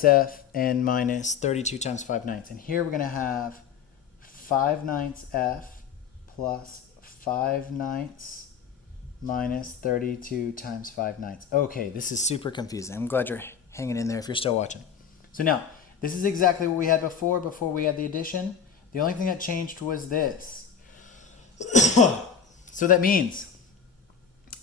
f and minus 32 times 5 ninths. And here we're going to have 5 ninths f plus 5 ninths minus 32 times 5 ninths. Okay, this is super confusing. I'm glad you're hanging in there if you're still watching. So now, this is exactly what we had before we had the addition. The only thing that changed was this. So that means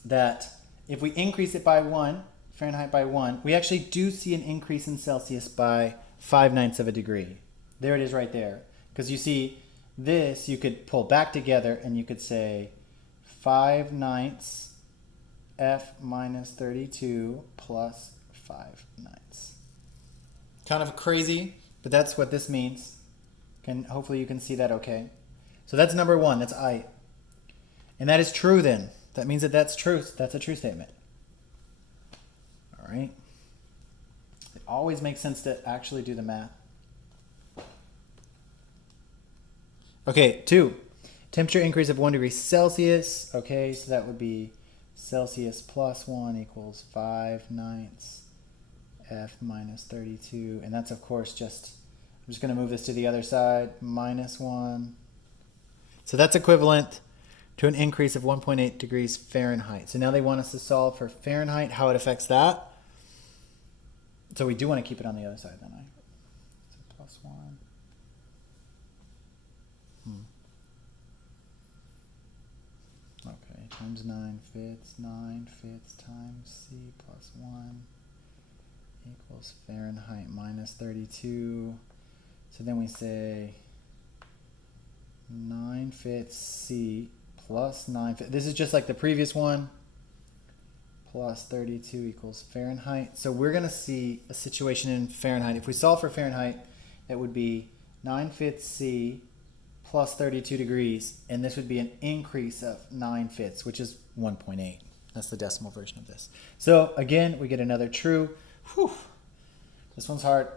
that if we increase it by 1, Fahrenheit by 1, we actually do see an increase in Celsius by 5 ninths of a degree. There it is right there. Because you see, this you could pull back together and you could say 5 ninths f minus 32 plus 5 ninths. Kind of crazy, but that's what this means. Hopefully you can see that okay. So that's number 1, that's I. And that is true then. That means that that's true. That's a true statement. All right. It always makes sense to actually do the math. Okay, 2. Temperature increase of 1 degree Celsius. Okay, so that would be Celsius plus 1 equals 5 ninths f minus 32. And that's, of course, just, I'm just going to move this to the other side, minus 1. So that's equivalent to an increase of 1.8 degrees Fahrenheit. So now they want us to solve for Fahrenheit, how it affects that. So we do want to keep it on the other side, then. So plus 1. Okay, times 9 fifths. 9 fifths times C plus 1 equals Fahrenheit minus 32. So then we say 9 fifths C plus 9 fifths. This is just like the previous one. Plus 32 equals Fahrenheit. So we're going to see a situation in Fahrenheit. If we solve for Fahrenheit, that would be 9 fifths C plus 32 degrees. And this would be an increase of 9 fifths, which is 1.8. That's the decimal version of this. So again, we get another true. Whew. This one's hard.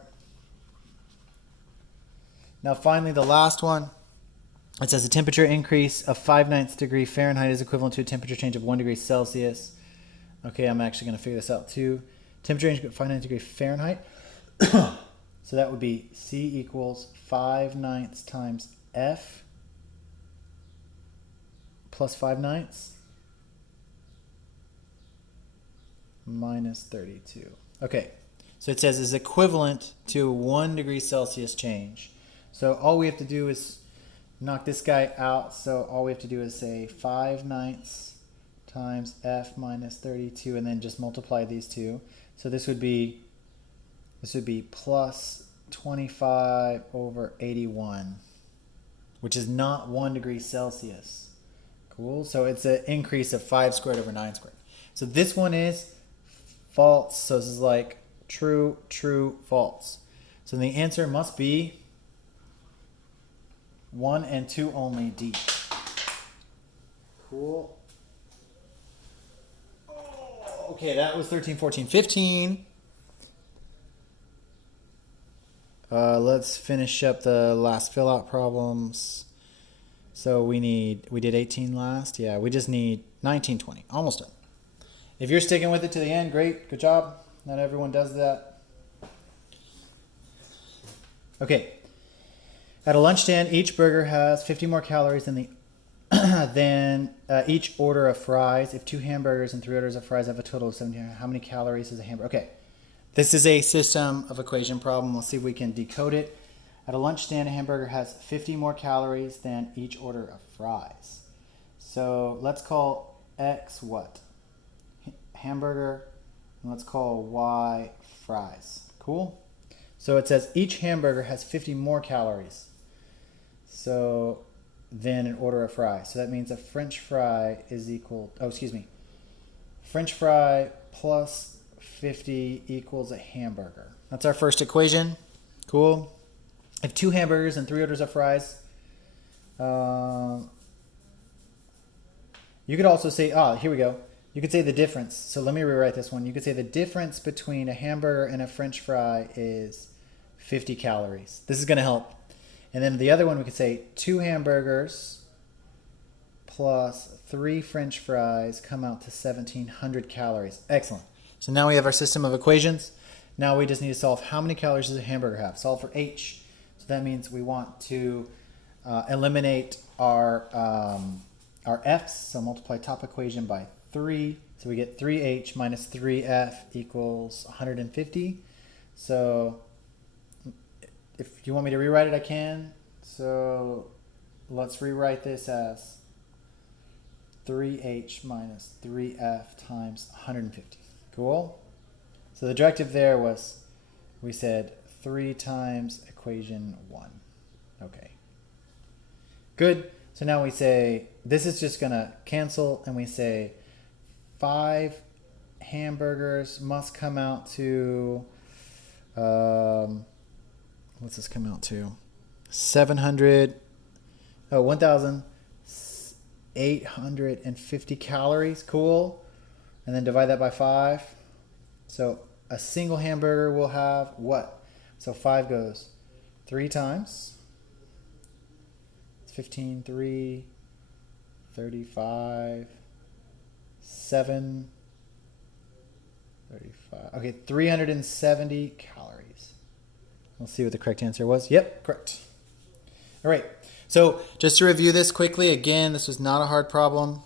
Now finally, the last one. It says a temperature increase of 5 ninths degree Fahrenheit is equivalent to a temperature change of 1 degree Celsius. Okay, I'm actually going to figure this out too. Temperature increase of 5 ninths degree Fahrenheit. So that would be C equals 5 ninths times F plus 5 ninths minus 32. Okay, so it says is equivalent to 1 degree Celsius change. So all we have to do is knock this guy out. So all we have to do is say 5 ninths times F minus 32 and then just multiply these two. So this would be plus 25 over 81, which is not 1 degree Celsius. Cool. So it's an increase of 5 squared over 9 squared. So this one is false. So this is like true, true, false. So the answer must be 1 and 2 only, D. Cool. Okay, that was 13, 14, 15. Let's finish up the last fill out problems. So we did 18 last. Yeah, we just need 19, 20. Almost done. If you're sticking with it to the end, great. Good job. Not everyone does that. Okay. At a lunch stand, each burger has 50 more calories than each order of fries. If 2 hamburgers and 3 orders of fries have a total of 17, how many calories is a hamburger? Okay, this is a system of equation problem. Let's see if we can decode it. At a lunch stand, a hamburger has 50 more calories than each order of fries. So let's call X what? Hamburger, and let's call Y fries. Cool? So it says each hamburger has 50 more calories. So then an order of fries. So that means a French fry is equal, French fry plus 50 equals a hamburger. That's our first equation. Cool. If 2 hamburgers and 3 orders of fries, you could also say, here we go. You could say the difference. So let me rewrite this one. You could say the difference between a hamburger and a French fry is 50 calories. This is going to help. And then the other one, we could say 2 hamburgers plus 3 French fries come out to 1,700 calories. Excellent. So now we have our system of equations. Now we just need to solve how many calories does a hamburger have. Solve for h. So that means we want to eliminate our f's. So multiply top equation by 3. So we get 3h minus 3f equals 150. So if you want me to rewrite it, I can. So let's rewrite this as 3h minus 3f times 150. Cool? So the directive there was, we said 3 times equation 1. Okay. Good. So now we say, this is just going to cancel, and we say 5 hamburgers must come out to, what's this come out to? 1,850 calories. Cool. And then divide that by 5. So a single hamburger will have what? So 5 goes 3 times. It's 15, 3, 35, 7, 35. Okay, 370 calories. Let's see what the correct answer was. Yep, correct. All right. So just to review this quickly, again, this was not a hard problem,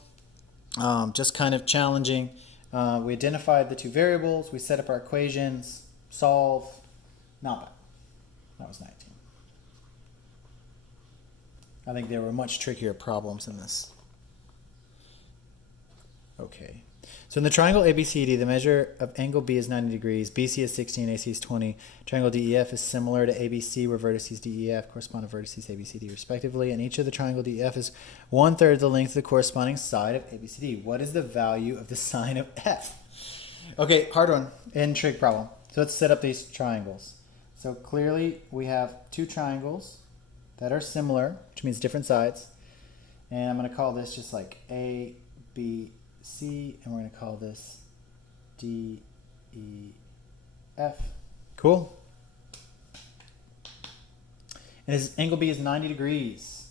just kind of challenging. We identified the 2 variables. We set up our equations. Solve. Not bad. That was 19. I think there were much trickier problems in this. Okay. So in the triangle ABCD, the measure of angle B is 90 degrees. BC is 16, AC is 20. Triangle DEF is similar to ABC, where vertices DEF correspond to vertices ABCD respectively. And each of the triangle DEF is 1/3 the length of the corresponding side of ABCD. What is the value of the sine of F? Okay, hard one in trig problem. So let's set up these triangles. So clearly we have 2 triangles that are similar, which means different sides. And I'm going to call this just like A, B, C, and we're going to call this D, E, F. Cool. And his angle B is 90 degrees.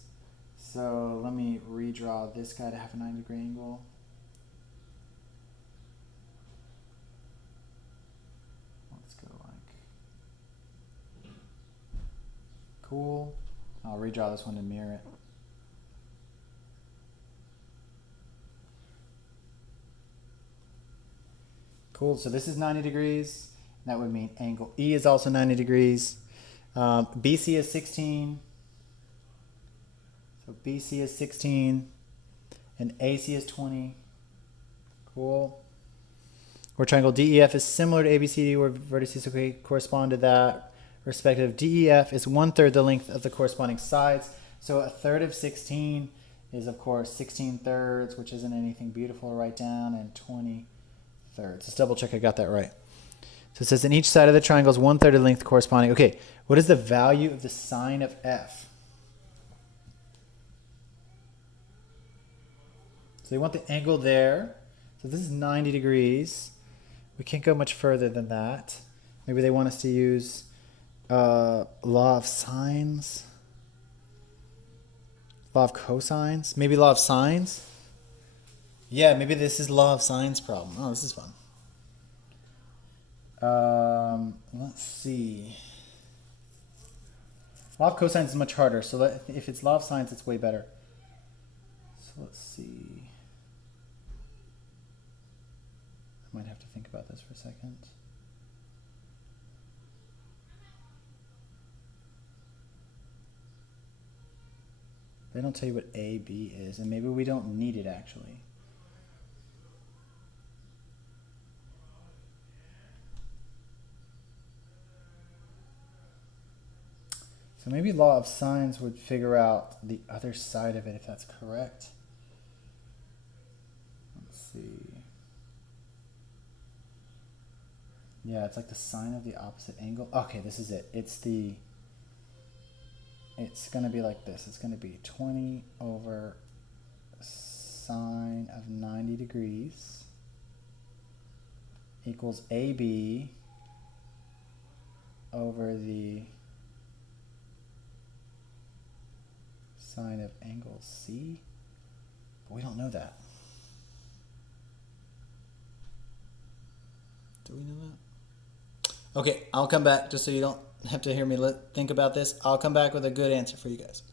So let me redraw this guy to have a 90-degree angle. Let's go like, cool. I'll redraw this one and mirror it. Cool, so this is 90 degrees. That would mean angle E is also 90 degrees. BC is 16. So BC is 16. And AC is 20. Cool. Where triangle DEF is similar to ABCD, where vertices correspond to that respective. DEF is 1/3 the length of the corresponding sides. So 1/3 of 16 is, of course, 16/3, which isn't anything beautiful to write down, and 20/3. Let's double check I got that right. So it says in each side of the triangle is 1/3 of the length corresponding. Okay, what is the value of the sine of F? So they want the angle there. So this is 90 degrees. We can't go much further than that. Maybe they want us to use law of sines. Law of cosines. Maybe law of sines. Yeah, maybe this is law of sines problem. Oh, this is fun. Let's see. Law of cosines is much harder. So if it's law of sines, it's way better. So let's see. I might have to think about this for a second. They don't tell you what AB is, and maybe we don't need it actually. So maybe law of sines would figure out the other side of it if that's correct. Let's see. Yeah, it's like the sine of the opposite angle. Okay, this is it. It's going to be like this. It's going to be 20 over sine of 90 degrees equals AB over the sine of angle C. But we don't know that. Do we know that? Okay, I'll come back just so you don't have to hear me think about this. I'll come back with a good answer for you guys.